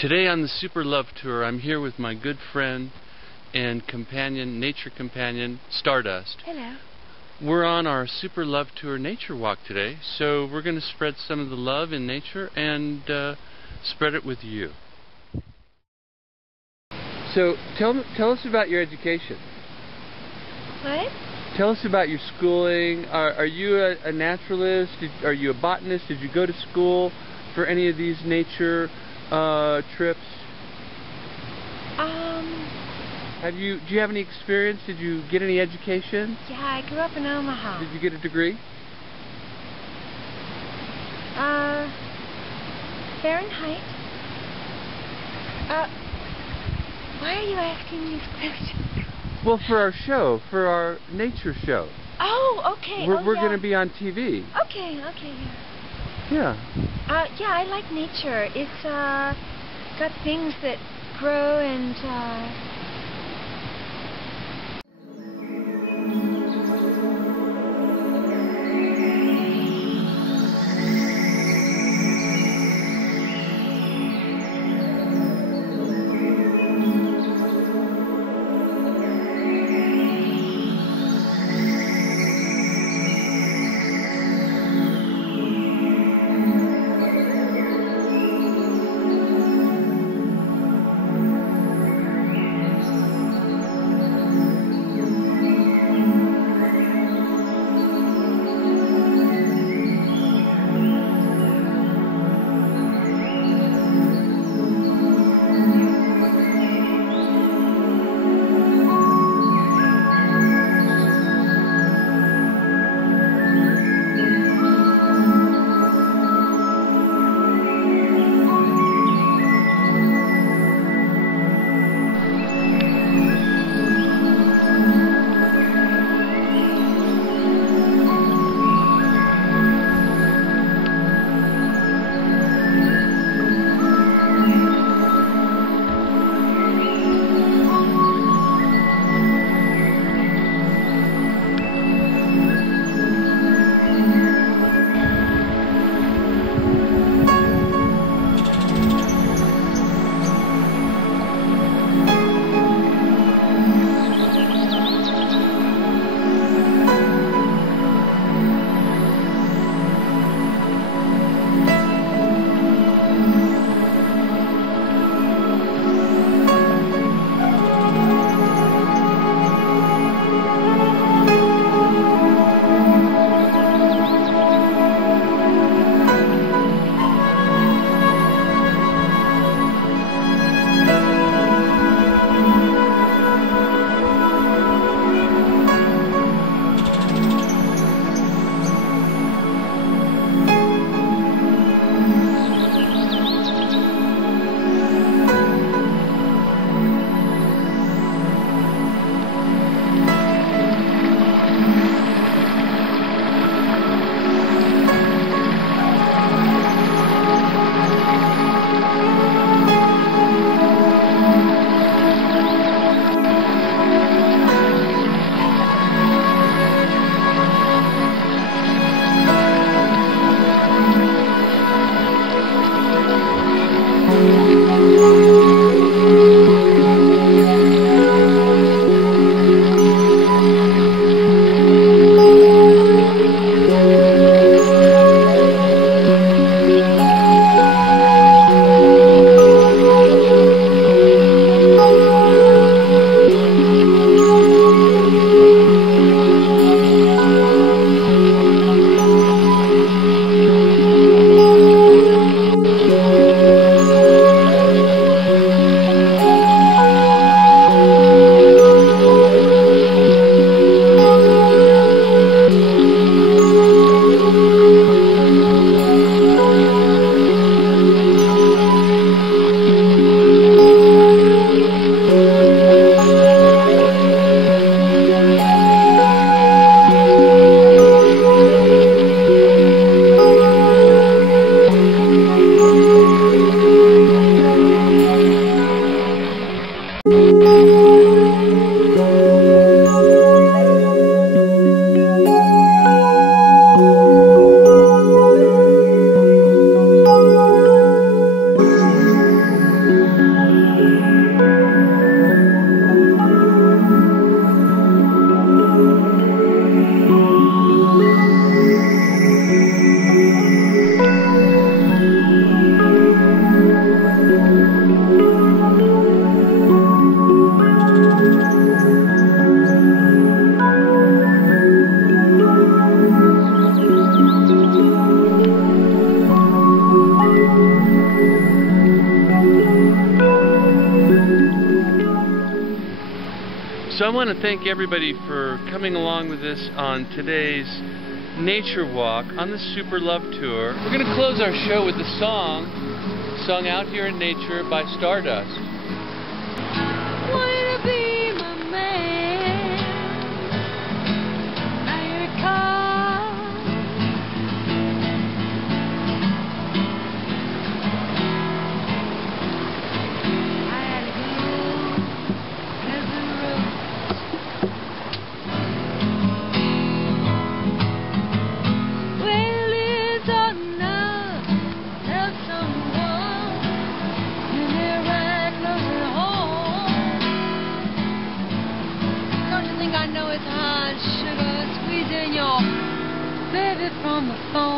Today on the Super Love Tour, I'm here with my good friend and companion, nature companion, Stardust. Hello. We're on our Super Love Tour Nature Walk today, so we're going to spread some of the love in nature and spread it with you. So tell us about your education. What? Tell us about your schooling. Are you a naturalist? Are you a botanist? Did you go to school for any of these nature trips? Do you have any experience? Did you get any education? Yeah, I grew up in Omaha. Did you get a degree? Fahrenheit. Why are you asking these questions? Well, for our show, for our nature show. Oh, okay. We're going to be on TV. Okay, yeah. Yeah. Yeah, I like nature. It's got things that grow and I want to thank everybody for coming along with us on today's Nature Walk on the Super Love Tour. We're going to close our show with the song sung Out Here in Nature by Stardust. Wanted to be my man. Now here it comes. I had to go heaven road. Well, it's all enough. Tell someone in their right closer home. Don't you think I know it's hard sugar squeezing your baby from the phone?